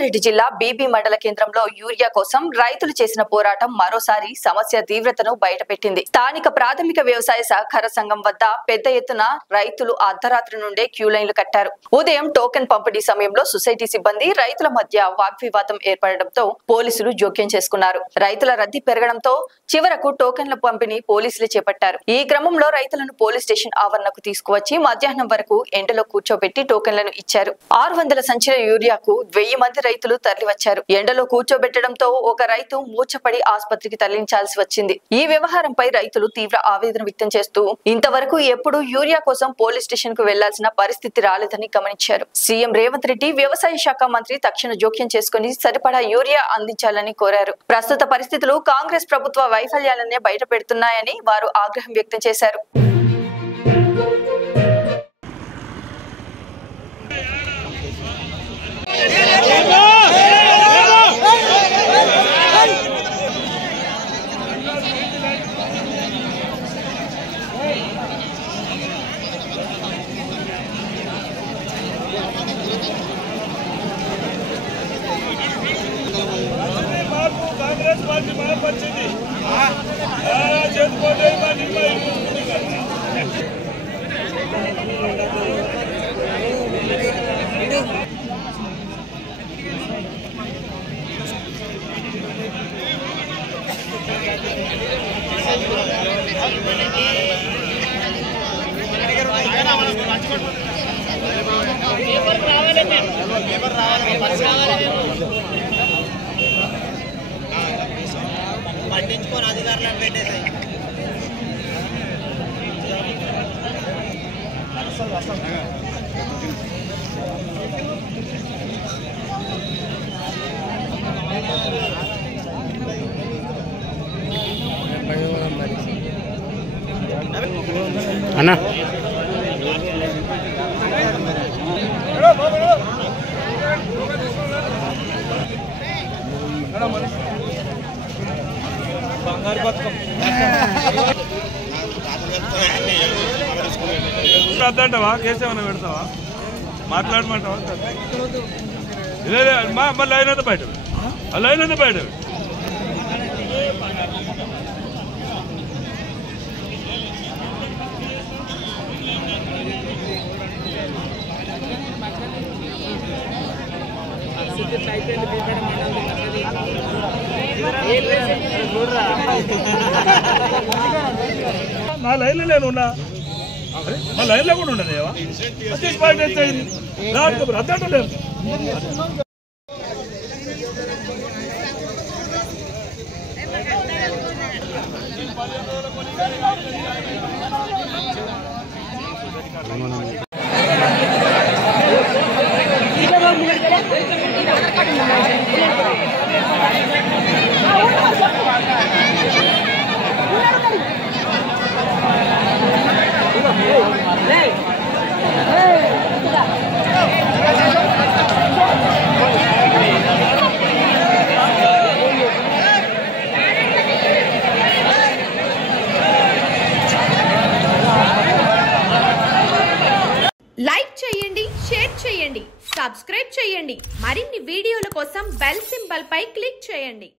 కామారెడ్డి జిల్లా బీబీ మండల కేంద్రంలో యూరియా కోసం రైతులు చేసిన పోరాటం మరోసారి సమస్య తీవ్రతను బయటపెట్టింది. స్థానిక ప్రాథమిక వ్యవసాయ సహకార సంఘం వద్ద పెద్ద ఎత్తున రైతులు అర్ధరాత్రి నుండే క్యూ లైన్లు కట్టారు. ఉదయం టోకెన్ పంపిణీ సమయంలో సొసైటీ సిబ్బంది రైతుల మధ్య వాగ్వివాదం ఏర్పడడంతో పోలీసులు జోక్యం చేసుకున్నారు. రైతుల రద్దీ పెరగడంతో చివరకు టోకెన్ల పంపిణీ పోలీసులు చేపట్టారు. ఈ క్రమంలో రైతులను పోలీస్ స్టేషన్ ఆవరణకు తీసుకువచ్చి మధ్యాహ్నం వరకు ఎండలో కూర్చోబెట్టి టోకెన్లను ఇచ్చారు. 600 సంచుల యూరియాకు 1000 మంది రైతులు తరలివచ్చారు. ఎండలో కూర్చోబెట్టడంతో ఒక రైతు మూర్ఛపడి ఆసుపత్రికి తరలించాల్సి వచ్చింది. ఈ వ్యవహారంపై రైతులు తీవ్ర ఆవేదన వ్యక్తం చేస్తూ ఇంతవరకు ఎప్పుడు యూరియా కోసం పోలీస్ స్టేషన్ కు వెళ్లాల్సిన పరిస్థితి రాలేదని గమనించారు. సీఎం రేవంత్ రెడ్డి వ్యవసాయ శాఖ మంత్రి తక్షణ జోక్యం చేసుకుని సరిపడా యూరియా అందించాలని కోరారు. ప్రస్తుత పరిస్థితులు కాంగ్రెస్ ప్రభుత్వ వైఫల్యాలనే బయట పెడుతున్నాయని వారు ఆగ్రహం వ్యక్తం చేశారు. కాంగ్రెస్ పార్టీ మార్పొచ్చింది. పట్టించుకొని అధికారులను పెట్టేసాయి. అన్నా అద్దంటావా కేసు ఏమైనా పెడతావా మాట్లాడమంటావా మళ్ళీ లైన్ అయితే బయట లైన్ అయితే బయట నా లైన్లో నేను ఉన్నా మా లైన్లో కూడా ఉండదేవా అద్దంటలేదు. లైక్ చేయండి, షేర్ చేయండి, సబ్స్క్రైబ్ చేయండి. మరిన్ని వీడియోల కోసం బెల్ సింబల్ పై క్లిక్ చేయండి.